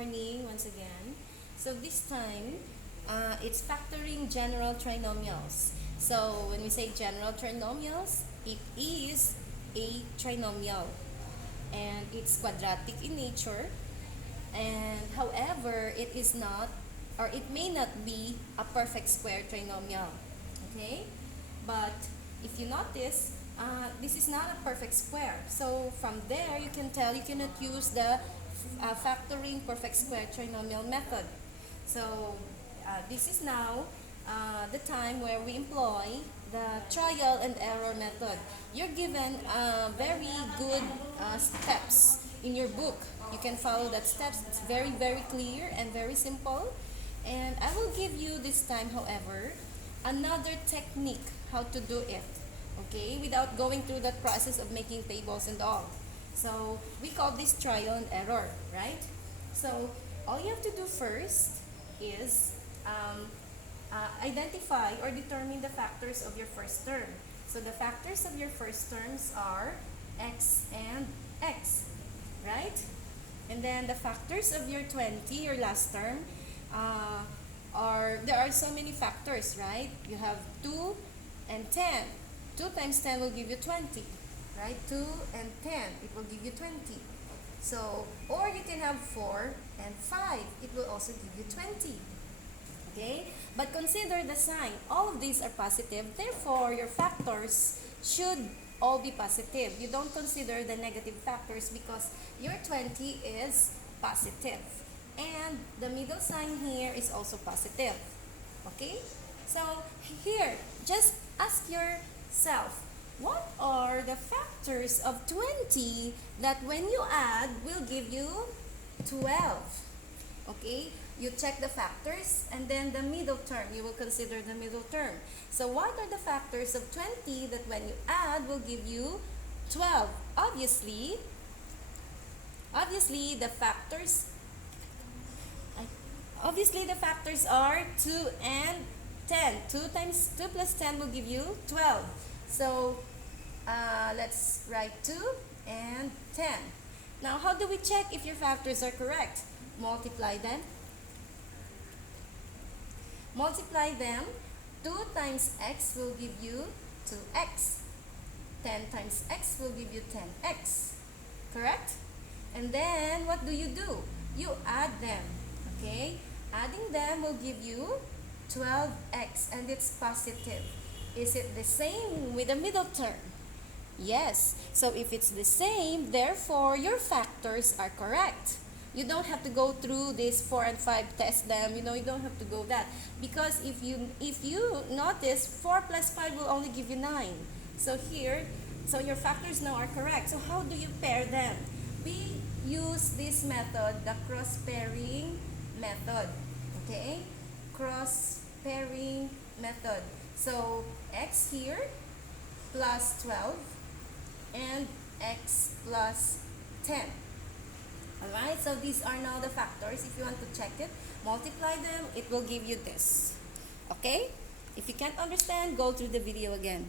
morning once again. So this time, it's factoring general trinomials. So when we say general trinomials, it is a trinomial and it's quadratic in nature. And however, it is not, or it may not be a perfect square trinomial. Okay? But if you notice, this is not a perfect square. So from there, you can tell you cannot use the factoring perfect square trinomial method. So this is now the time where we employ the trial and error method. You're given very good steps in your book. You can follow that steps. It's very, very clear and very simple. And I will give you this time, however, another technique how to do it, okay, without going through that process of making tables and all. So we call this trial and error, right? So all you have to do first is identify or determine the factors of your first term. So the factors of your first terms are x and x, right? And then the factors of your 20, your last term, there are so many factors, right? You have 2 and 10. 2 times 10 will give you 20, right? 2 and 10, it will give you 20. So, or you can have 4 and 5, it will also give you 20. Okay? But consider the sign. All of these are positive, therefore your factors should all be positive. You don't consider the negative factors because your 20 is positive. And the middle sign here is also positive. Okay? So here, just ask yourself, what are the factors of 20 that when you add will give you 12? Okay? You check the factors and then the middle term. You will consider the middle term. So what are the factors of 20 that when you add will give you 12? Obviously the factors are 2 and 10. 2 plus 10 will give you 12. So let's write 2 and 10. Now how do we check if your factors are correct? Multiply them. 2 times x will give you 2x. 10 times x will give you 10x. Correct? And then what do? You add them. Okay? Adding them will give you 12x and it's positive. Is it the same with the middle term? Yes. So if it's the same, therefore your factors are correct. You don't have to go through this 4 and 5, test them. You don't have to go that. Because if you notice, 4 plus 5 will only give you 9. So here, your factors now are correct. So how do you pair them? We use this method, the cross-pairing method. Okay? Cross-pairing method. So x here plus 12 and x plus 10. Alright, so these are now the factors. If you want to check it, multiply them, it will give you this. Okay? If you can't understand, go through the video again.